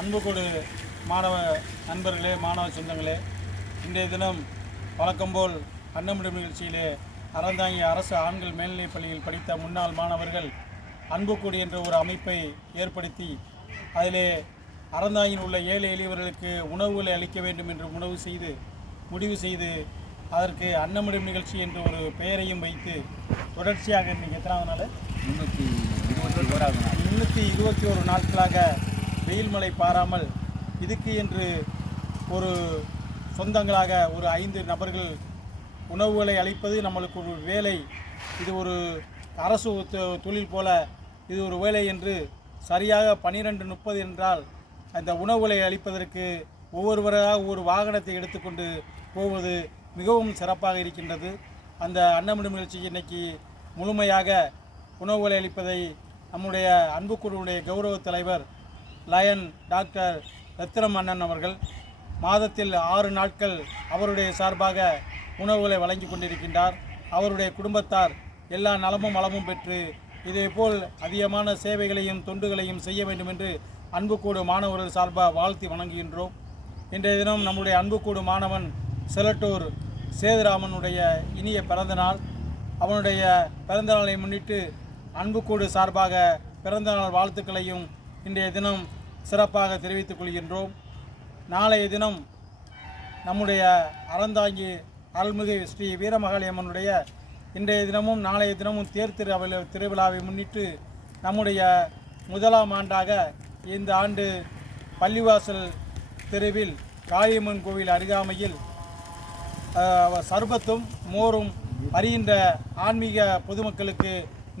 அன்புக்கூடு மாணவ நண்பர்களே, மாணவ சொந்தங்களே, இன்றைய தினம் வழக்கம்போல் அன்னமிடும் நிகழ்ச்சியிலே அறந்தாங்கி அரசு ஆண்கள் மேல்நிலைப் பள்ளியில் படித்த முன்னாள் மாணவர்கள் அன்புக்கூடு என்ற ஒரு அமைப்பை ஏற்படுத்தி அதிலே அறந்தாங்கியில் உள்ள ஏழை எளியவர்களுக்கு உணவுகளை அளிக்க வேண்டும் என்று முடிவு செய்து அதற்கு அன்னமிடும் நிகழ்ச்சி என்ற ஒரு பெயரையும் வைத்து தொடர்ச்சியாக இன்றைக்கி எத்தனாவது நாள் 321 நாட்களாக வெயில் மழை பாராமல் இதுக்கு என்று ஒரு சொந்தங்களாக ஒரு 5 நபர்கள் உணவுகளை அளிப்பது நம்மளுக்கு ஒரு வேலை, இது ஒரு அரசு தொழில் போல இது ஒரு வேலை என்று சரியாக 12:30 என்றால் அந்த உணவுகளை அளிப்பதற்கு ஒவ்வொருவராக ஒரு வாகனத்தை எடுத்துக்கொண்டு போவது மிகவும் சிறப்பாக இருக்கின்றது. அந்த அன்னமிடும் நிகழ்ச்சி இன்னைக்கு முழுமையாக உணவுகளை அளிப்பதை நம்முடைய அன்புக்கூடுடைய கௌரவ தலைவர் லயன் டாக்டர் ரத்தினம் அண்ணன் அவர்கள் மாதத்தில் 6 நாட்கள் அவருடைய சார்பாக உணவுகளை வழங்கி கொண்டிருக்கின்றார். அவருடைய குடும்பத்தார் எல்லா நலமும் வளமும் பெற்று இதேபோல் அதிகமான சேவைகளையும் தொண்டுகளையும் செய்ய வேண்டும் என்று அன்புக்கூடு மாணவர்கள் சார்பாக வாழ்த்தி வணங்குகின்றோம். இன்றைய தினம் நம்முடைய அன்புக்கூடு மாணவன் செலட்டூர் சேதுராமனுடைய இனிய பிறந்தநாள். அவனுடைய பிறந்தநாளை முன்னிட்டு அன்புக்கூடு சார்பாக பிறந்தநாள் வாழ்த்துக்களையும் இன்றைய தினம் சிறப்பாக தெரிவித்துக் கொள்கின்றோம். நாளைய தினம் நம்முடைய அறந்தாங்கி அருள்மிகு ஸ்ரீ வீரமகாளியம்மனுடைய இன்றைய தினமும் நாளைய தினமும் தேர் திருவிழாவை முன்னிட்டு நம்முடைய முதலாம் ஆண்டாக இந்த ஆண்டு பள்ளிவாசல் தெருவில் காளியம்மன் கோவில் அருகாமையில் சர்பத்தும் மோரும் வருகின்ற ஆன்மீக பொதுமக்களுக்கு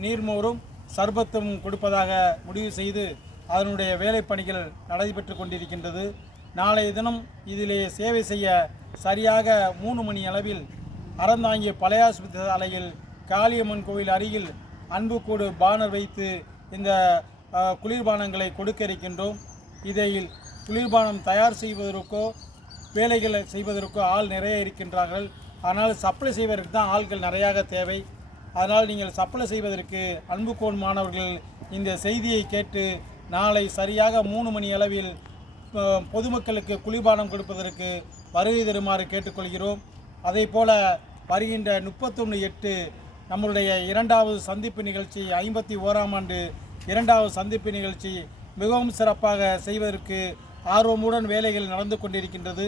நீர்மோரும் சர்பத்தும் கொடுப்பதாக முடிவு செய்து அதனுடைய வேலைப்பணிகள் நடைபெற்று கொண்டிருக்கின்றது. நாளைய தினம் இதிலே சேவை செய்ய சரியாக 3 மணி அளவில் அறந்தாங்கி பழைய ஆஸ்பத்திரி சாலையில் காளியம்மன் கோவில் அருகில் அன்புக்கூடு பானர் வைத்து இந்த குளிர்பானங்களை கொடுக்க இருக்கின்றோம். இதில் குளிர்பானம் தயார் செய்வதற்கோ வேலைகளை செய்வதற்கோ ஆள் நிறைய இருக்கின்றார்கள். ஆனால் சப்ளை செய்வதற்கு தான் ஆள்கள் நிறையாக தேவை. அதனால் நீங்கள் சப்ளை செய்வதற்கு அன்புக்கூடு மாணவர்கள் இந்த செய்தியை கேட்டு நாளை சரியாக 3 மணி அளவில் பொதுமக்களுக்கு குளிர்பானம் கொடுப்பதற்கு வருகை தருமாறு கேட்டுக்கொள்கிறோம். அதே போல் வருகின்ற 31/8 நம்மளுடைய 2வது சந்திப்பு நிகழ்ச்சி 51ஆம் ஆண்டு 2வது சந்திப்பு நிகழ்ச்சி மிகவும் சிறப்பாக செய்வதற்கு ஆர்வமுடன் வேலைகள் நடந்து கொண்டிருக்கின்றது.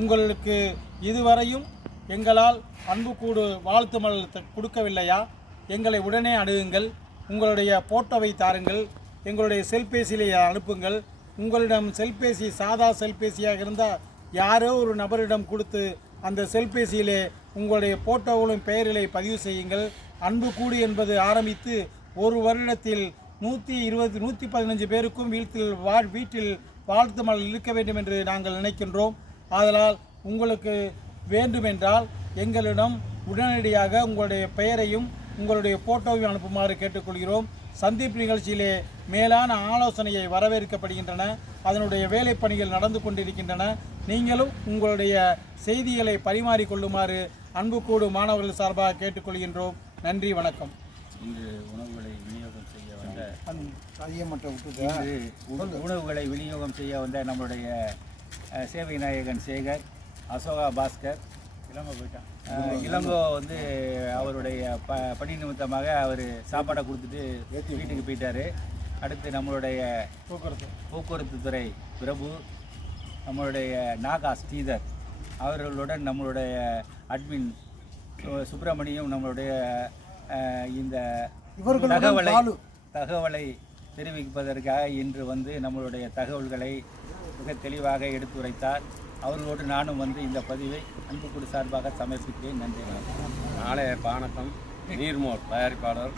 உங்களுக்கு இதுவரையும் எங்களால் அன்புக்கூடு வாழ்த்து மலர் கொடுக்கவில்லையா? எங்களை உடனே அணுகுங்கள். உங்களுடைய போட்டோவை தாருங்கள். எங்களுடைய செல்பேசியிலே அனுப்புங்கள். உங்களிடம் செல்பேசி சாதா செல்பேசியாக இருந்தால் யாரோ ஒரு நபரிடம் கொடுத்து அந்த செல்பேசியிலே உங்களுடைய போட்டோவிலும் பெயர்களை பதிவு செய்யுங்கள். அன்புக்கூடு என்பது ஆரம்பித்து ஒரு வருடத்தில் 115 பேருக்கும் வீட்டில் வாழ்த்து மலர் இருக்க வேண்டும் என்று நாங்கள் நினைக்கின்றோம். ஆதலால் உங்களுக்கு வேண்டுமென்றால் எங்களிடம் உடனடியாக உங்களுடைய பெயரையும் உங்களுடைய போட்டோவையும் அனுப்புமாறு கேட்டுக்கொள்கிறோம். சந்திப்பு நிகழ்ச்சியிலே மேலான ஆலோசனையை வரவேற்கப்படுகின்றன. அதனுடைய வேலைப்பணிகள் நடந்து கொண்டிருக்கின்றன. நீங்களும் உங்களுடைய செய்திகளை பரிமாறிக்கொள்ளுமாறு அன்புக்கூடு மாணவர்கள் சார்பாக கேட்டுக்கொள்கின்றோம். நன்றி, வணக்கம். இன்று உணவுகளை விநியோகம் செய்ய வந்த நம்முடைய சேவை நாயகன் சேகர், அசோகா பாஸ்கர், இளங்கோ வந்து அவருடைய பணி நிமித்தமாக அவர் சாப்பாடை கொடுத்துட்டு வீட்டுக்கு போயிட்டார். அடுத்து நம்மளுடைய போக்குவரத்து துறை பிரபு, நம்மளுடைய நாகா ஸ்ரீதர் அவர்களுடன் நம்மளுடைய அட்மின் சுப்பிரமணியம் நம்மளுடைய இந்த தகவலை தெரிவிப்பதற்காக இன்று வந்து நம்மளுடைய தகவல்களை மிக தெளிவாக எடுத்துரைத்தார். அவர்களோடு நானும் வந்து இந்த பதிவை அன்புக்கூடு சார்பாக சமர்ப்பிக்கிறேன். நன்றி. நாளைய பானகம் நீர்மோர் தயாரிப்பாளர்